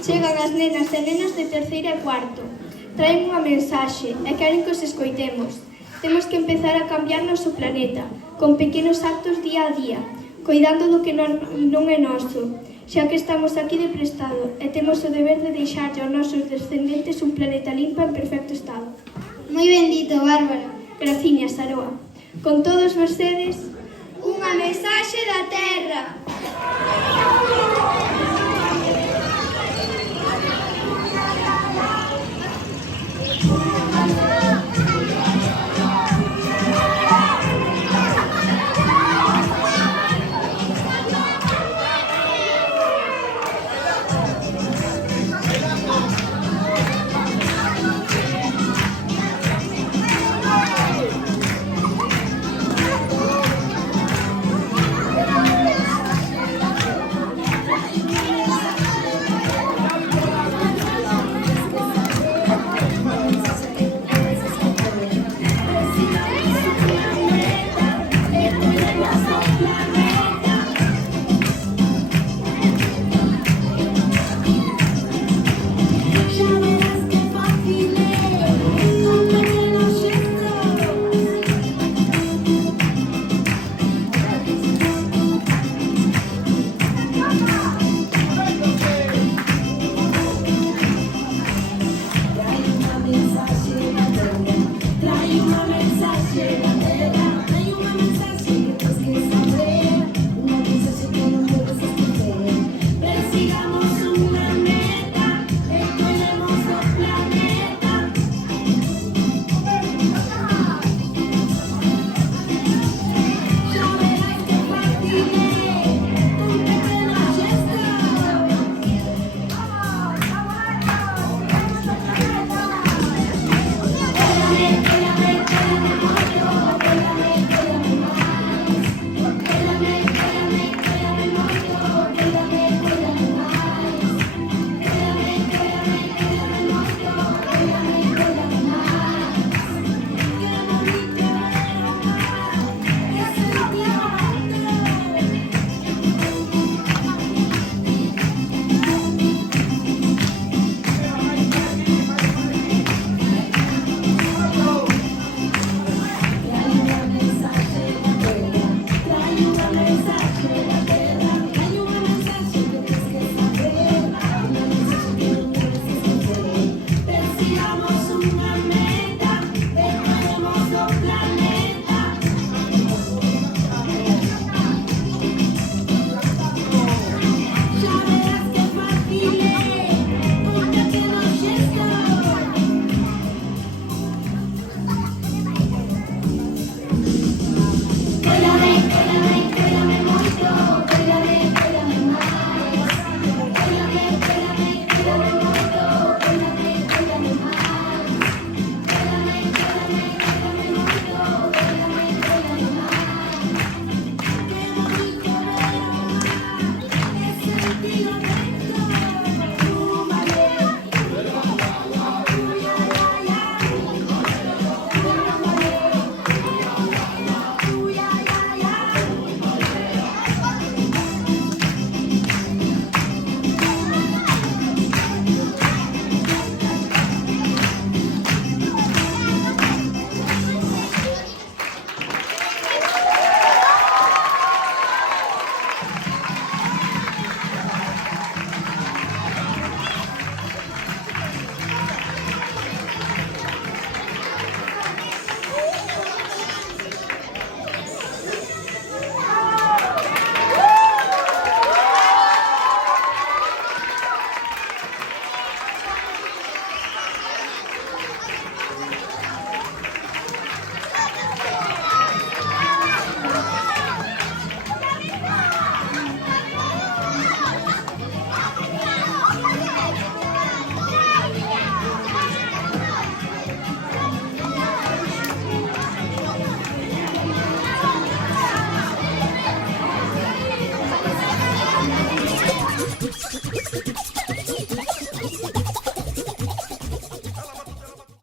Chegan as nenas e nenos de terceiro e cuarto. Traen unha mensaxe e queren que os escoitemos. Temos que empezar a cambiar noso planeta, con pequenos actos día a día, coidando do que non é noso, xa que estamos aquí de prestado e temos o deber de deixarlle aos nosos descendentes un planeta limpo en perfecto estado. Moi bendito, Bárbara. Graciñas, Aroa. Con todos vostedes, unha mensaxe da Terra.